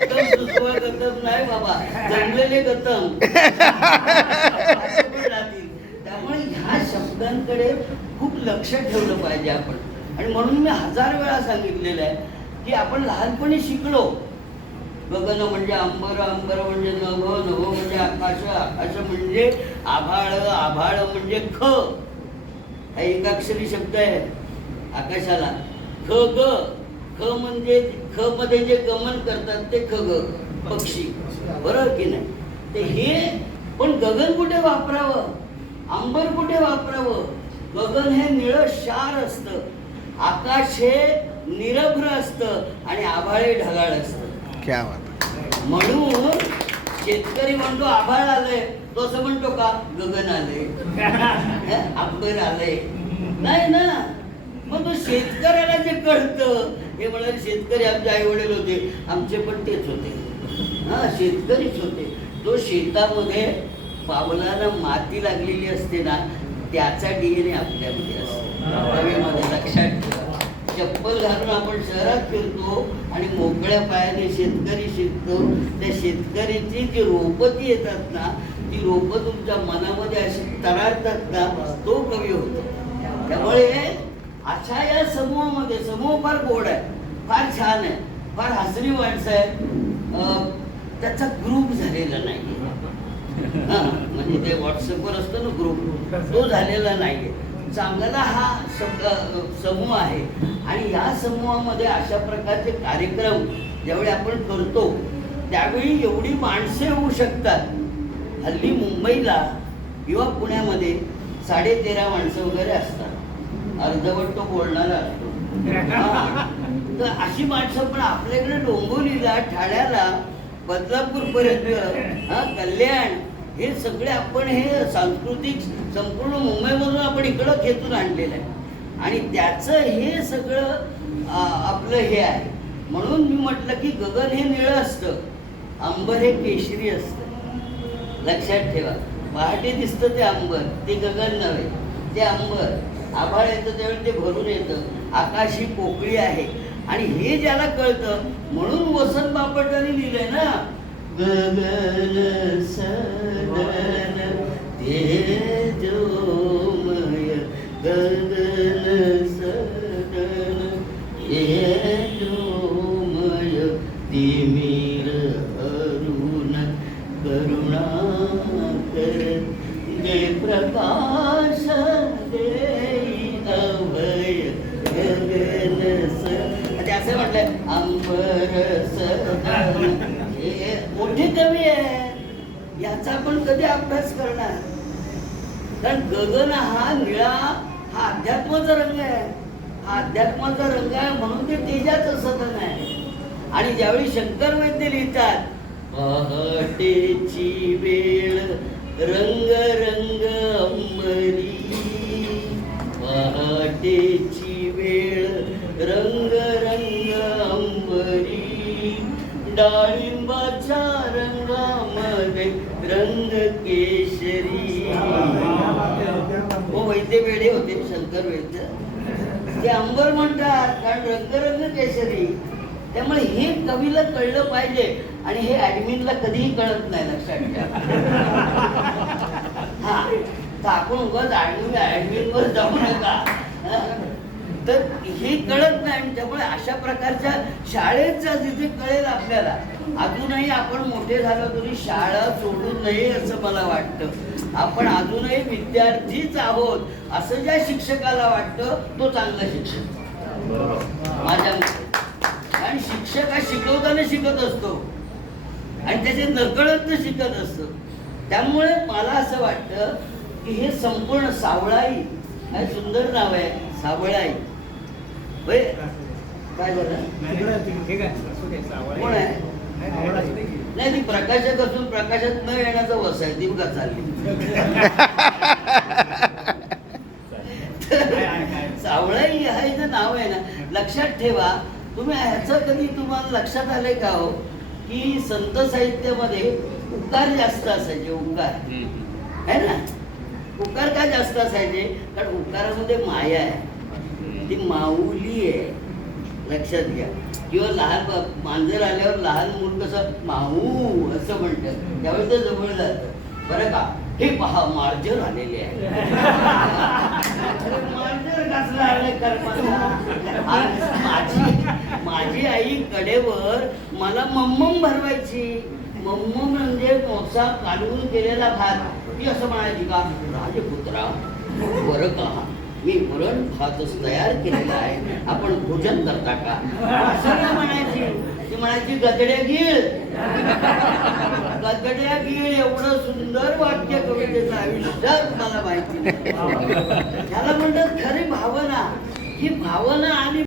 गतम सुसवा गतम नाही बाबा. जमलेले गतम. त्यामुळे ह्या शब्दांकडे खूप लक्ष ठेवलं पाहिजे आपण. आणि म्हणून मी हजार वेळा सांगितलेलं आहे की आपण लहानपणी शिकलो. गगन म्हणजे अंबर अंबर म्हणजे नभ नभ म्हणजे आकाश आकाश म्हणजे आभाळ आभाळ म्हणजे ख. हा एकाक्षरी शब्द आहे आकाशाला. ख ग. ख म्हणजे ख मध्ये जे गमन करतात ते ख ग पक्षी. बरोबर की नाही? ते हे पण गगन कुठे वापरावं? अंबर कुठे वापरावं? गगन हे निळं शार असतं. आकाश हे निरभ्र असतं आणि आभाळ हे ढगाळ असतं. क्या बात म्हणून शेतकरी म्हणतो आभाळ आलंय. तो असं म्हणतो का? गगन आले अंबर आले नाही ना? पण तो शेतकऱ्याला जे कळतं हे म्हणाले शेतकरी आमचे आई वडील होते. आमचे पण तेच होते. हा शेतकरीच होते. तो शेतामध्ये पावलाला माती लागलेली असते ना त्याचा डीएनए आपल्यामध्ये असतो. लक्षात ठेवा. चप्पल घालून आपण शहरात फिरतो आणि मोकळ्या पायाने शेतकरी शिकतो. त्या शेतकरीची जी रोपं ती येतात ना ती रोपं तुमच्या मनामध्ये अशी तरारतात ना तो कवी होतो. त्यामुळे अशा या समूहामध्ये समूह फार गोड आहे फार छान आहे फार हसरी माणसं आहे त्याचा ग्रुप झालेला नाही. म्हणजे ते व्हॉट्सअपवर असतो ना ग्रुप तो झालेला नाहीये. चांगला हा शब्द समूह आहे. आणि या समूहामध्ये अशा प्रकारचे कार्यक्रम ज्यावेळी आपण करतो त्यावेळी एवढी माणसे होऊ शकतात. हल्ली मुंबईला किंवा पुण्यामध्ये साडे तेरा माणसं वगैरे असतात. अर्धवट तो बोलणारा असतो. तर अशी माणसं पण आपल्याकडे डोंबिवलीला ठाण्याला बदलापूर पर्यंत हा कल्याण हे सगळे आपण हे सांस्कृतिक संपूर्ण मुंबईमधून आपण इकडं खेचून आणलेलं आहे. आणि त्याचं हे सगळं आपलं हे आहे. म्हणून मी म्हटलं की गगन हे निळं असतं अंबर हे केशरी असतं. लक्षात ठेवा. पहाटे दिसतं ते अंबर ते गगन नव्हे ते अंबर. आभाळ येतं त्यावेळी ते भरून येतं. आकाश ही पोकळी आहे. आणि हे ज्याला कळतं म्हणून वसंत बापटांनी लिहिलंय ना गगन सदन तेजोमय गगन सदन तेजोमय तिमिर अरुण करुणाकर जय प्रकाश हे मोठे कवी आहे याचा आपण कधी अभ्यास करणार कारण गगन हा निळा हा अध्यात्माचा रंग आहे हा अध्यात्माचा रंग आहे म्हणून ते तेजाचं सदन आहे आणि ज्यावेळी शंकर वैद्य लिहितात पहाटेची वेळ रंग रंग अंबरी पहाटेची डाळिंबाच्या रंगामध्ये रंग केशरी हो वैद्य वेडे होते शंकर वैद्य. ते अंबर म्हणतात कारण रंगरंग केशरी त्यामुळे हे कवीला कळलं पाहिजे आणि हे ऍडमिनला कधीही कळत नाही लक्षात घ्या. हा तर आपण उगाच ऍडमिन ऍडमिन वर जाऊ नका. तर हे कळत नाही आणि त्यामुळे अशा प्रकारच्या शाळेचा जिथे कळेल आपल्याला अजूनही आपण मोठे झालो तरी शाळा सोडू नये असं मला वाटतं. आपण अजूनही विद्यार्थीच आहोत असं ज्या शिक्षकाला वाटतं तो चांगला शिक्षक. माझ्या आणि कारण शिक्षक हा शिकवताना शिकत असतो. आणि त्याचे नकळत शिकत असतो. त्यामुळे मला असं वाटतं की हे संपूर्ण सावळाई काय सुंदर नाव आहे सावळाई. होय? काय झालं? कोण आहे? नाही ती प्रकाशक असून प्रकाशात न येण्याचा वस आहे. ती बघा चालली. सावळाई हे जे नाव आहे ना. लक्षात ठेवा तुम्ही ह्याचं कधी तुम्हाला लक्षात आलंय का हो? की संत साहित्यामध्ये उकार जास्त असायचे उकार है ना? उकार का जास्त असायचे? कारण उकारामध्ये माया आहे. ती माऊली आहे. लक्षात घ्या. किंवा लहान मांजर आल्यावर लहान मूल कसं माऊ असं म्हणतात. त्यावेळी तर जवळ जातं. बरं का? हे पहा मार्जर आलेले आहे मार्जर कसलं माझी माझी आई कडेवर मला मम्मम भरवायची. मम्मम म्हणजे मोसा काढून केलेला भात. ती असं म्हणायची का राजपुत्रा बरं का? मी वरण भातच तयार केलेला आहे. आपण भोजन करता का? असं म्हणायची. ती म्हणायची गदड्या गिळ. गदड्या गिळ एवढं सुंदर वाक्य कवितेचं आयुष्यात मला माहिती. त्याला म्हणतात खरी भावना. ही भावना आणि